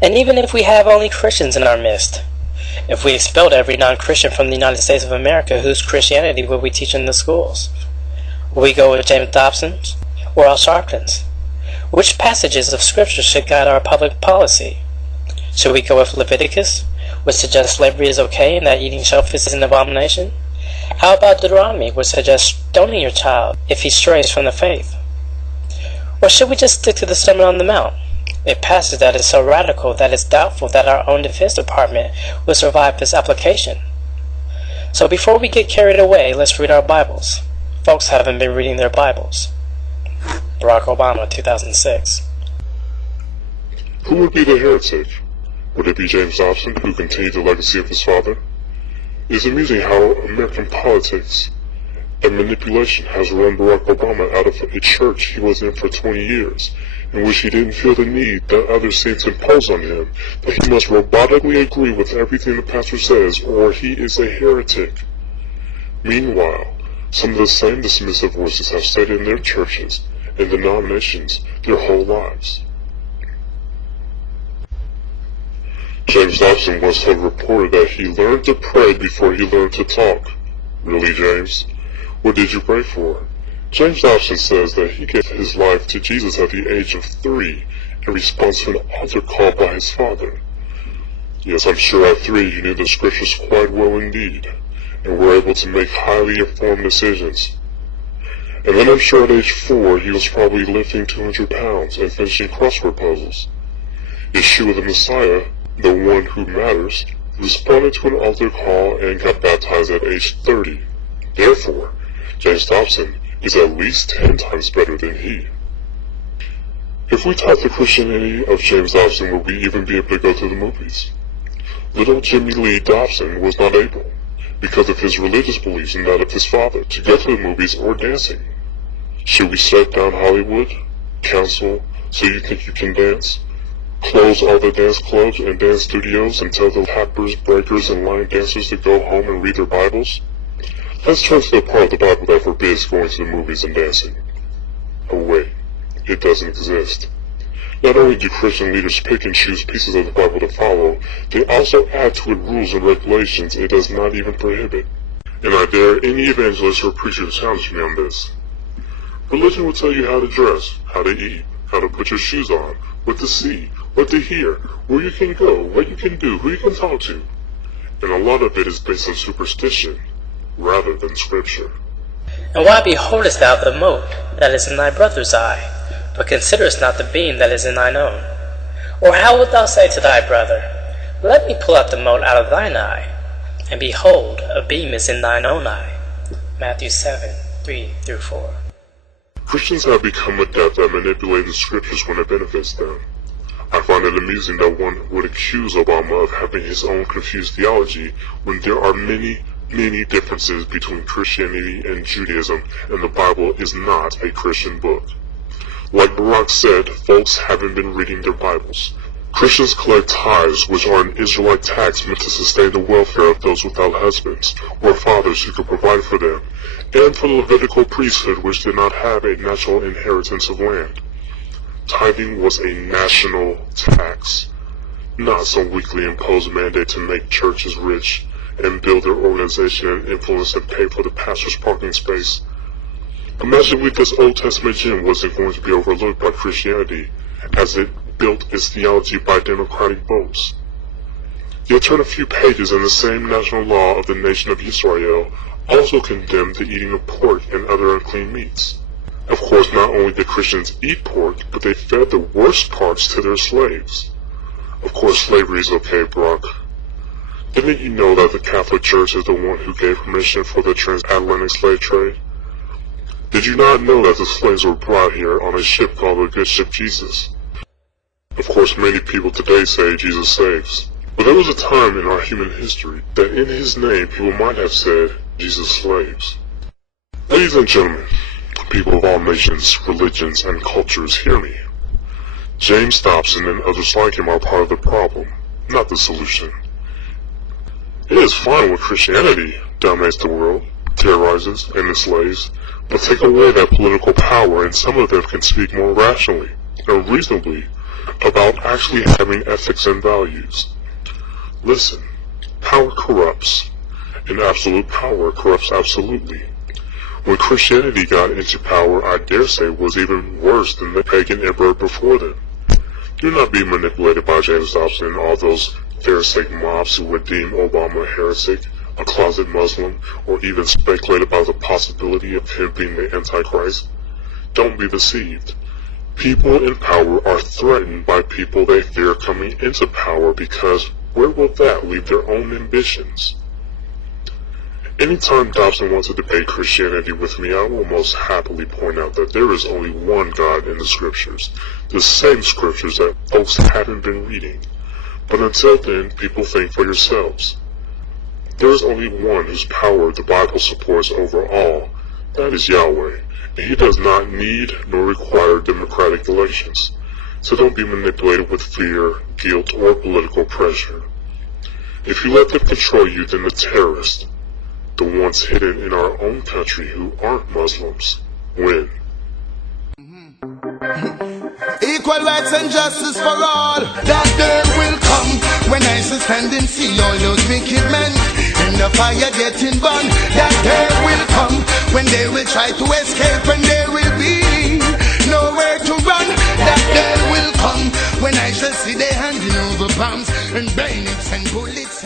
And even if we have only Christians in our midst, if we expelled every non-Christian from the United States of America, whose Christianity would we teach in the schools? Will we go with James Dobson or Al Sharpton's? Which passages of Scripture should guide our public policy? Should we go with Leviticus, which suggests slavery is okay and that eating shellfish is an abomination? How about Deuteronomy, which suggests stoning your child if he strays from the faith? Or should we just stick to the Sermon on the Mount, a passage that is so radical that it's doubtful that our own Defense Department will survive this application? So before we get carried away, let's read our Bibles. Folks haven't been reading their Bibles. Barack Obama, 2006. Who would be the heretic? Would it be James Dobson, who continued the legacy of his father? It is amusing how American politics and manipulation has run Barack Obama out of a church he was in for 20 years, in which he didn't feel the need that others seem to impose on him, that he must robotically agree with everything the pastor says, or he is a heretic. Meanwhile, some of the same dismissive voices have stayed in their churches and denominations their whole lives. James Dobson once told a reporter that he learned to pray before he learned to talk. Really, James? What did you pray for? James Dobson says that he gave his life to Jesus at the age of 3 in response to an altar call by his father. Yes, I'm sure at 3 you knew the scriptures quite well indeed, and were able to make highly informed decisions. And then I'm sure at age 4 he was probably lifting 200 pounds and finishing crossword puzzles. Yeshua the Messiah, the one who matters, responded to an altar call and got baptized at age 30. Therefore, James Dobson is at least 10 times better than he. If we taught the Christianity of James Dobson, would we even be able to go to the movies? Little Jimmy Lee Dobson was not able, because of his religious beliefs and that of his father, to go to the movies or dancing. Should we shut down Hollywood, cancel So You Think You Can Dance, close all the dance clubs and dance studios and tell the tappers, breakers, and line dancers to go home and read their Bibles? Let's turn to the part of the Bible that forbids going to the movies and dancing. Oh wait, it doesn't exist. Not only do Christian leaders pick and choose pieces of the Bible to follow, they also add to it rules and regulations it does not even prohibit. And I dare any evangelist or preacher to challenge me on this. Religion will tell you how to dress, how to eat, how to put your shoes on, what to see, what to hear, where you can go, what you can do, who you can talk to. And a lot of it is based on superstition, rather than scripture. And why beholdest thou the mote that is in thy brother's eye, but considerest not the beam that is in thine own? Or how wilt thou say to thy brother, Let me pull out the mote out of thine eye, and behold, a beam is in thine own eye? Matthew 7, 3-4. Christians have become adept at manipulating scriptures when it benefits them. I find it amusing that one would accuse Obama of having his own confused theology when there are many differences between Christianity and Judaism, and the Bible is not a Christian book. Like Barack said, folks haven't been reading their Bibles. Christians collect tithes, which are an Israelite tax meant to sustain the welfare of those without husbands or fathers who could provide for them, and for the Levitical priesthood, which did not have a natural inheritance of land. Tithing was a national tax, not some weekly imposed mandate to make churches rich and build their organization and influence and pay for the pastor's parking space. Imagine if this Old Testament gem wasn't going to be overlooked by Christianity, as it built its theology by democratic votes. Yet turn a few pages and the same national law of the nation of Israel also condemned the eating of pork and other unclean meats. Of course, not only did Christians eat pork, but they fed the worst parts to their slaves. Of course, slavery is okay, Brock. Didn't you know that the Catholic Church is the one who gave permission for the transatlantic slave trade? Did you not know that the slaves were brought here on a ship called the Good Ship Jesus? Of course, many people today say Jesus saves. But there was a time in our human history that in his name people might have said Jesus slaves. Ladies and gentlemen, people of all nations, religions, and cultures, hear me. James Dobson and others like him are part of the problem, not the solution. It is fine when Christianity dominates the world, terrorizes, and enslaves, but take away that political power and some of them can speak more rationally and reasonably about actually having ethics and values. Listen, power corrupts, and absolute power corrupts absolutely. When Christianity got into power, I dare say was even worse than the pagan emperor before them. Do not be manipulated by James Dobson and all those Pharisaic mobs who would deem Obama a heretic, a closet Muslim, or even speculate about the possibility of him being the Antichrist. Don't be deceived. People in power are threatened by people they fear coming into power, because where will that leave their own ambitions? Anytime Dobson wants to debate Christianity with me, I will most happily point out that there is only one God in the scriptures, the same scriptures that folks haven't been reading. But until then, people think for yourselves. There is only one whose power the Bible supports over all. That is Yahweh, and he does not need nor require democratic elections. So don't be manipulated with fear, guilt, or political pressure. If you let them control you, then the terrorists, the ones hidden in our own country who aren't Muslims, win. Equal rights and justice for all. That day will come when I stand and see all those wicked men in the fire getting burned. That day will come when they will try to escape and there will be nowhere to run. That day will come when I shall see they handing over bombs and bayonets and bullets.